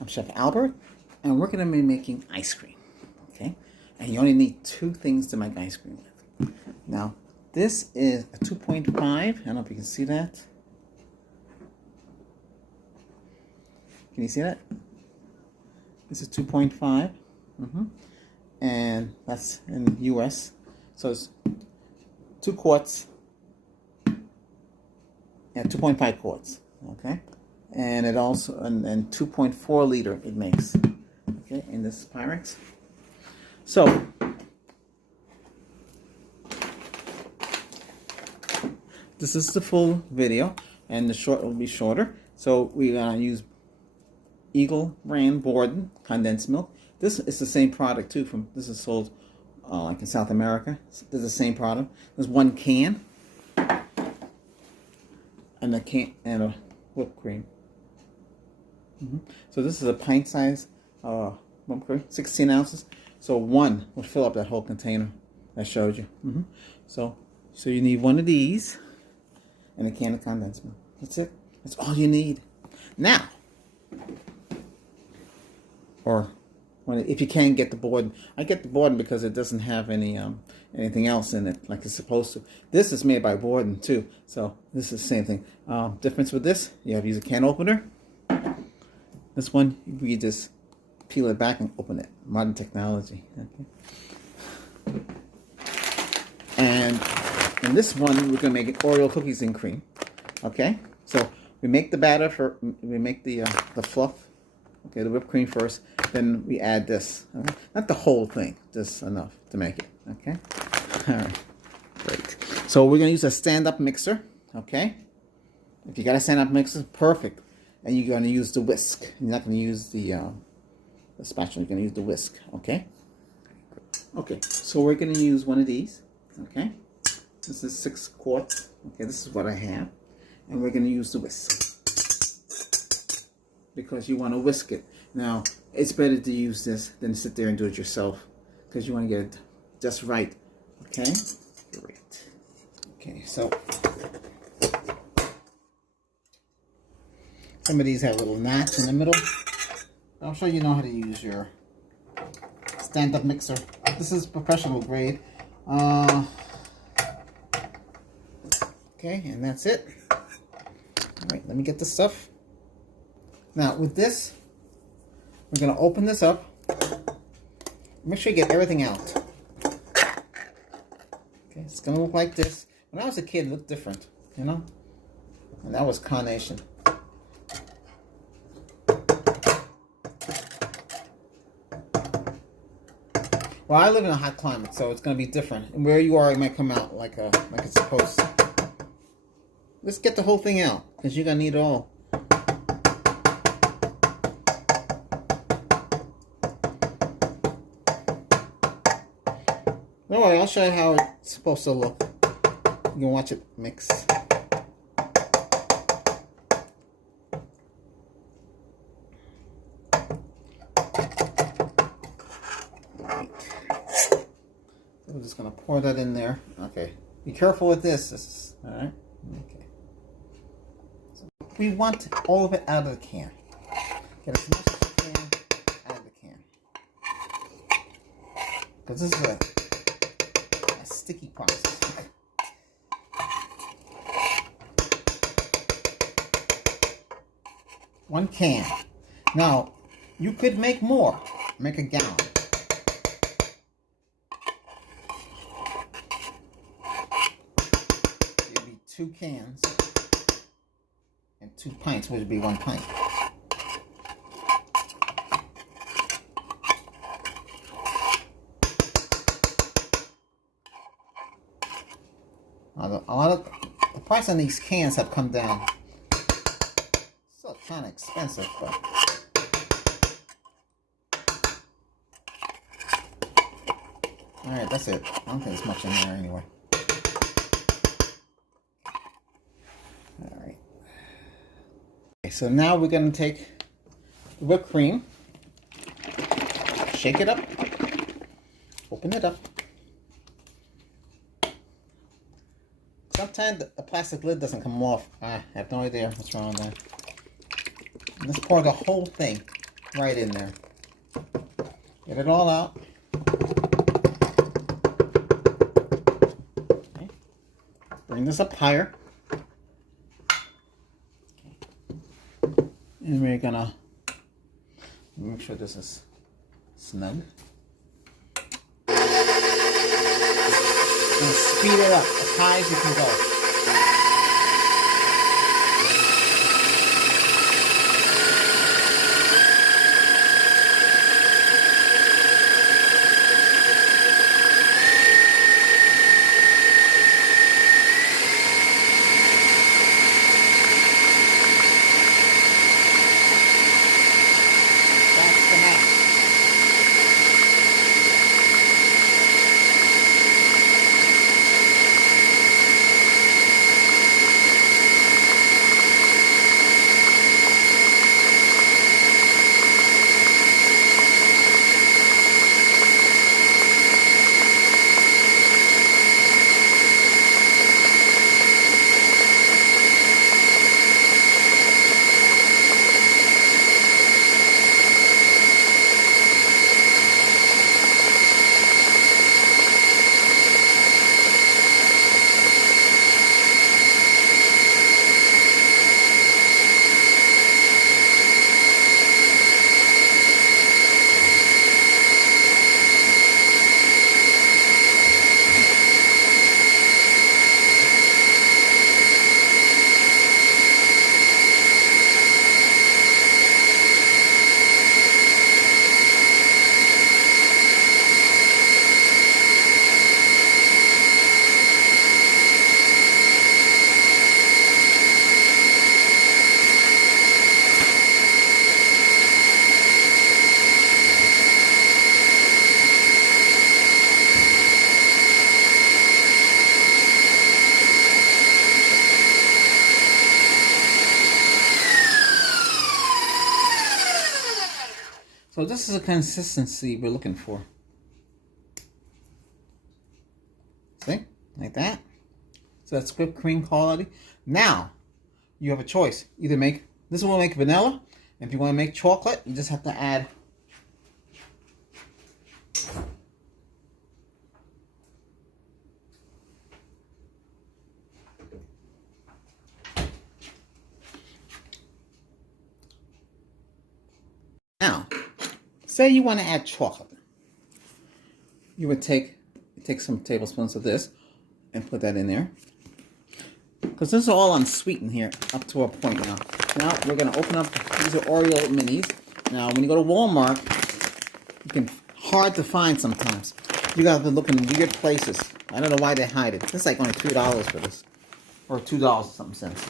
I'm Chef Albert, and we're going to be making ice cream, okay? And you only need 2 things to make ice cream with. Now, this is a 2.5. I don't know if you can see that. Can you see that? This is 2.5. And that's in US. So it's 2 quarts and 2.5 quarts, okay? And it also, and 2.4 liter it makes, okay, in this Pyrex. So, this is the full video, and the short will be shorter. So we're gonna use Eagle brand Borden condensed milk. This is the same product too. This is sold like in South America. This is the same product. There's 1 can and a whipped cream. So this is a pint size whipped cream, 16 ounces. So 1 will fill up that whole container I showed you. So you need 1 of these and a can of condensed milk. That's it. That's all you need. Now, or if you can get the Borden, I get the Borden because it doesn't have any anything else in it like it's supposed to. This is made by Borden too, so this is the same thing. Difference with this, you have to use a can opener. This one, you just peel it back and open it. Modern technology. Okay. And in this one, we're gonna make it Oreo cookies and cream. Okay, so we make the batter we make the fluff. Okay, the whipped cream first, then we add this. Okay? Not the whole thing, just enough to make it. Okay, all right, great. So we're gonna use a stand-up mixer. Okay, if you got a stand-up mixer, perfect. And you're gonna use the whisk. You're not gonna use the spatula. You're gonna use the whisk. Okay. Okay. So we're gonna use 1 of these. Okay. This is 6 quarts. Okay. This is what I have, and we're gonna use the whisk because you want to whisk it. Now, it's better to use this than sit there and do it yourself because you want to get it just right. Okay? Great. Okay, so some of these have little knots in the middle. I'm sure you know how to use your stand-up mixer. This is professional grade. Okay, and that's it. All right, let me get the stuff. Now, with this, we're going to open this up. Make sure you get everything out. Okay, it's going to look like this. When I was a kid, it looked different, you know? And that was carnation. Well, I live in a hot climate, so it's going to be different. And where you are, it might come out like it's supposed to. Let's get the whole thing out, because you're going to need it all. Don't worry, I'll show you how it's supposed to look. You can watch it mix. Right. I'm just going to pour that in there. Okay. Be careful with this. Alright? Okay. So we want all of it out of the can. Get as much as you can out of the can. Because this is a sticky process. 1 can. Now, you could make more. Make a gallon. It'd be 2 cans and 2 pints, which would be 1 pint. A lot of the price on these cans have come down. Still kind of expensive, but all right, that's it. I don't think there's much in there anyway. All right. Okay, so now we're going to take the whipped cream, shake it up, open it up. Sometimes the plastic lid doesn't come off. I have no idea what's wrong with that. Let's pour the whole thing. right in there. Get it all out. Okay. Bring this up higher. And we're gonna make sure this is snug. And speed it up as high as you can go. That's the max. So this is the consistency we're looking for. See? Like that. So that's whipped cream quality. Now, you have a choice. Either make, this will make vanilla. If you want to make chocolate, you just have to add now, say you want to add chocolate. You would take some tablespoons of this and put that in there. Because this is all unsweetened here up to a point now. Now we're going to open up, these are Oreo minis. Now when you go to Walmart, you can, hard to find sometimes. You got to look in weird places. I don't know why they hide it. This is like only $3 for this. Or $2 something cents.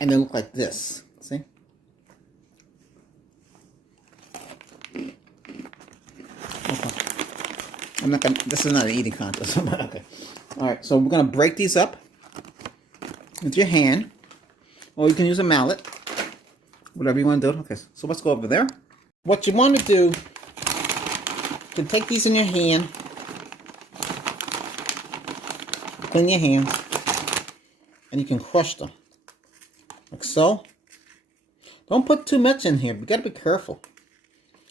And they look like this. See? Okay. I'm not gonna, this is not an eating contest. Okay. Alright, so we're gonna break these up with your hand. Or you can use a mallet. Whatever you want to do. Okay, so let's go over there. What you want to do, you can take these in your hand. Clean your hands. And you can crush them. Like so. Don't put too much in here. You gotta be careful.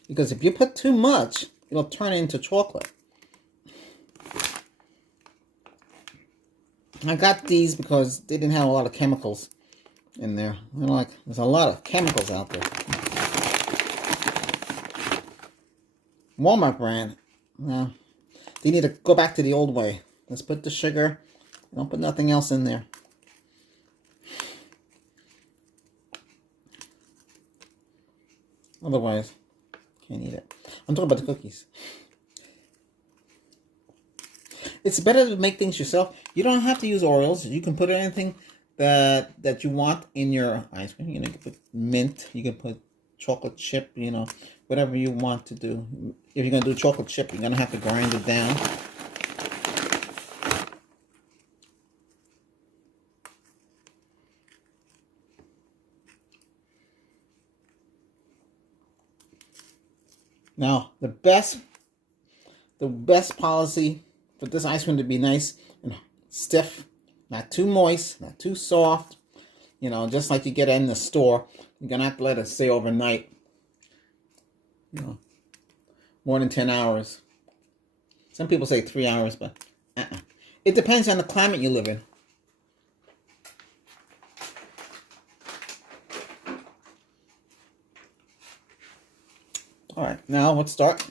Because if you put too much, it'll turn into chocolate. I got these because they didn't have a lot of chemicals in there. There's a lot of chemicals out there. Walmart brand. No. You need to go back to the old way. Let's put the sugar. Don't put nothing else in there. Otherwise, can't eat it. I'm talking about the cookies. It's better to make things yourself. You don't have to use Oreos. You can put anything that you want in your ice cream. You know, you can put mint. You can put chocolate chip. You know, whatever you want to do. If you're gonna do chocolate chip, you're gonna have to grind it down. Now, the best policy for this ice cream to be nice and stiff Not too moist, not too soft. You know, just like you get it in the store. You're going to have to let it stay overnight. You know, more than 10 hours. Some people say 3 hours, but it depends on the climate you live in. All right, now let's start.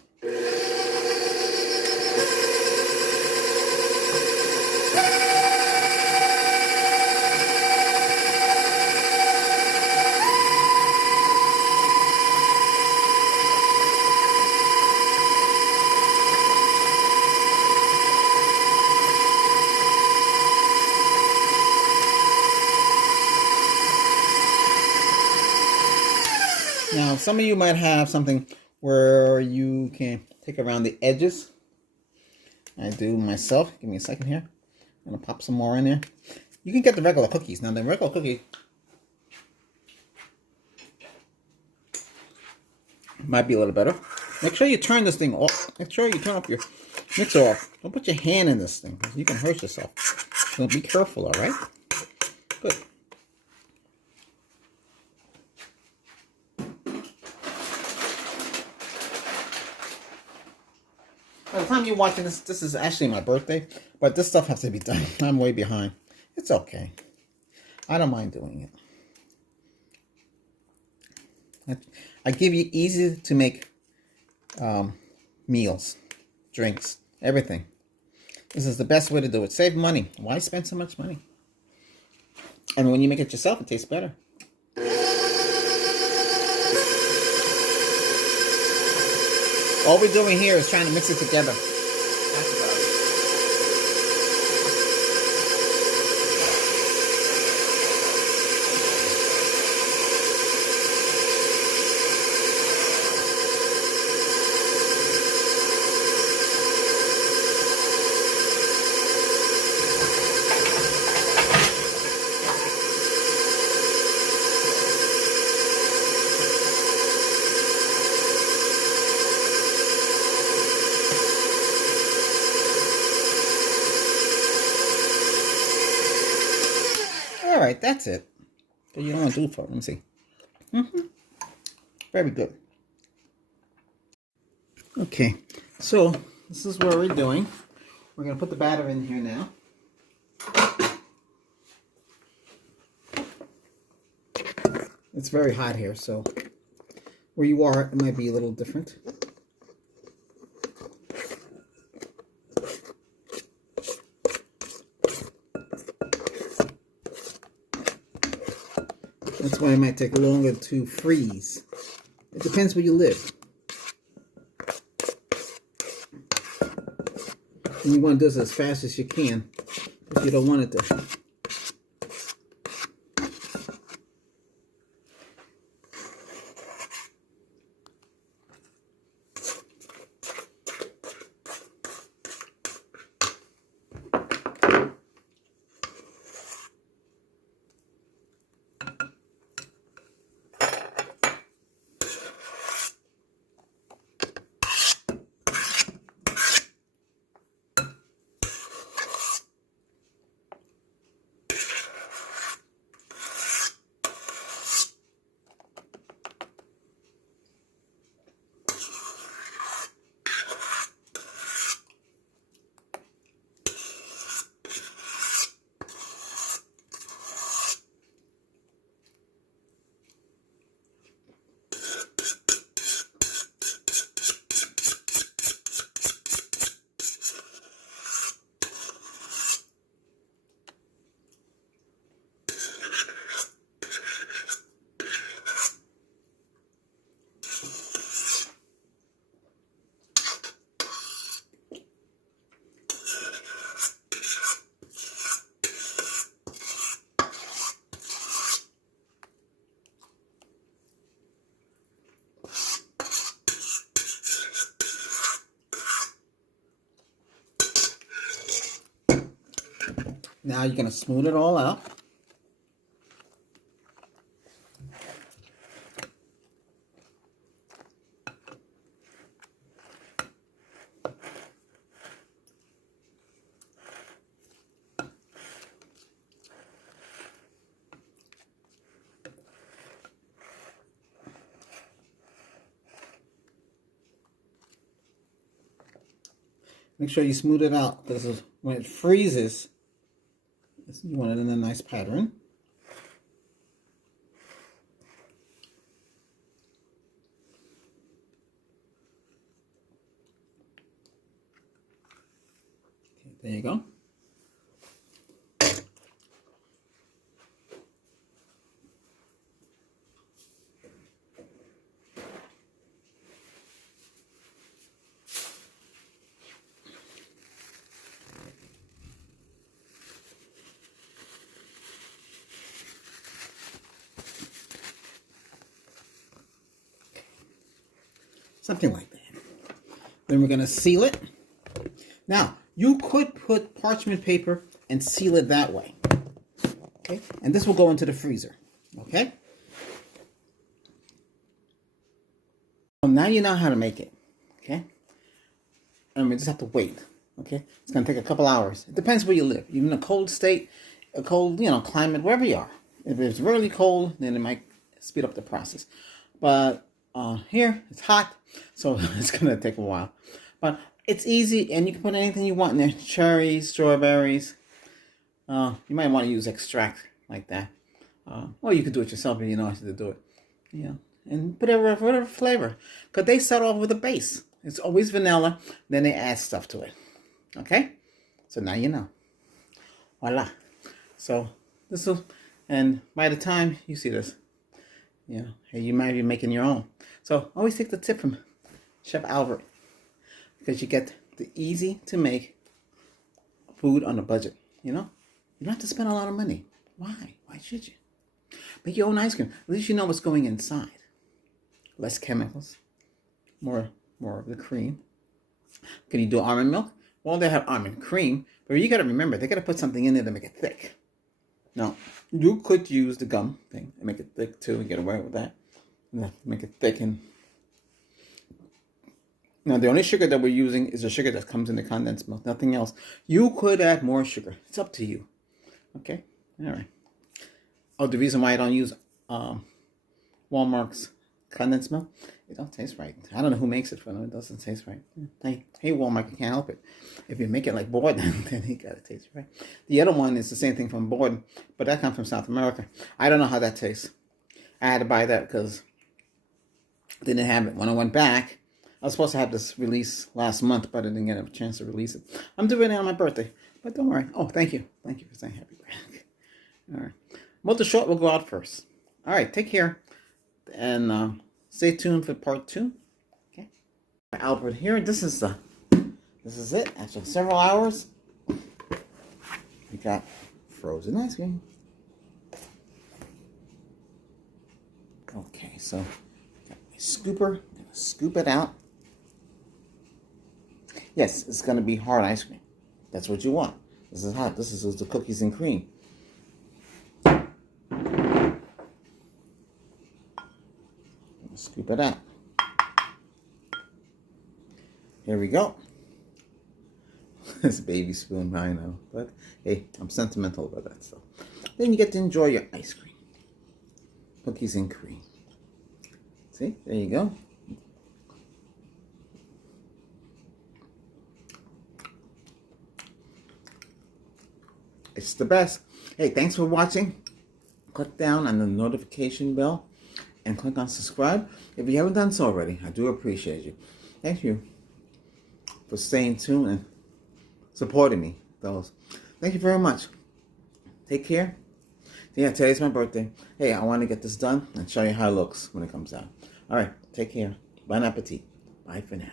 Now, some of you might have something where you can take around the edges. I do myself. Give me a second here. I'm going to pop some more in there. You can get the regular cookies. Now, the regular cookie might be a little better. Make sure you turn this thing off. Make sure you turn off your mixer off. Don't put your hand in this thing. You can hurt yourself. So be careful, all right? Good. By the time you're watching this, this is actually my birthday, but this stuff has to be done. I'm way behind. It's okay. I don't mind doing it. I give you easy to make meals, drinks, everything. This is the best way to do it. Save money. Why spend so much money? And when you make it yourself, it tastes better. All we're doing here is trying to mix it together. That's about it. All right, that's it. So you don't want to do it for it. Let me see. Very good. Okay, so this is what we're doing. We're going to put the batter in here now. It's very hot here, so where you are, it might be a little different. That's why it might take longer to freeze. It depends where you live. And you want to do this as fast as you can if you don't want it to. Now you're going to smooth it all out. Make sure you smooth it out, because when it freezes, you want it in a nice pattern. Okay, there you go. Something like that. Then we're going to seal it. Now, you could put parchment paper and seal it that way. Okay? And this will go into the freezer. Okay? So now you know how to make it. Okay? And we just have to wait. Okay? It's going to take a couple hours. It depends where you live. Even a cold state, a cold, climate, wherever you are. If it's really cold, then it might speed up the process. But here, it's hot, so it's going to take a while. But it's easy, and you can put anything you want in there. Cherries, strawberries. You might want to use extract like that. Or you could do it yourself if you know how to do it. Yeah, and put whatever flavor. Because they start off with a base. It's always vanilla, then they add stuff to it. Okay? So now you know. Voila. So this will, and by the time you see this, you might be making your own. So always take the tip from Chef Albert, because you get the easy to make food on a budget. You don't have to spend a lot of money. Why? Why should you? Make your own ice cream. At least you know what's going inside. Less chemicals, more of the cream. Can you do almond milk? Well, they have almond cream, but you got to remember they got to put something in there to make it thick. Now, you could use the gum thing and make it thick too and get away with that. Make it thick. And now the only sugar that we're using is the sugar that comes in the condensed milk, nothing else. You could add more sugar. It's up to you. Okay? All right. Oh, the reason why I don't use Walmart's condensed milk, it don't taste right. I don't know who makes it for them. It doesn't taste right. Hey, Walmart, you can't help it. If you make it like Borden, then it gotta taste right. The other one is the same thing from Borden, but that comes from South America. I don't know how that tastes. I had to buy that because I didn't have it. When I went back, I was supposed to have this release last month, but I didn't get a chance to release it. I'm doing it on my birthday, but don't worry. Oh, thank you. Thank you for saying happy birthday. All right. Well, the short will go out first. All right, take care. And stay tuned for part 2. Okay. Albert here. This is it. After several hours, we got frozen ice cream. Okay, so got my scooper. I'm gonna scoop it out. Yes, it's gonna be hard ice cream. That's what you want. This is hot. This is the cookies and cream. Scoop it out. Here we go. This baby spoon, I know, but hey, I'm sentimental about that stuff. Then you get to enjoy your ice cream. Cookies and cream. See, there you go. It's the best. Hey, thanks for watching. Click down on the notification bell and click on subscribe if you haven't done so already. I do appreciate you. Thank you for staying tuned and supporting me. Thank you very much. Take care. Yeah, today's my birthday. Hey, I want to get this done and show you how it looks when it comes out. All right, take care. Bon appetit. Bye for now.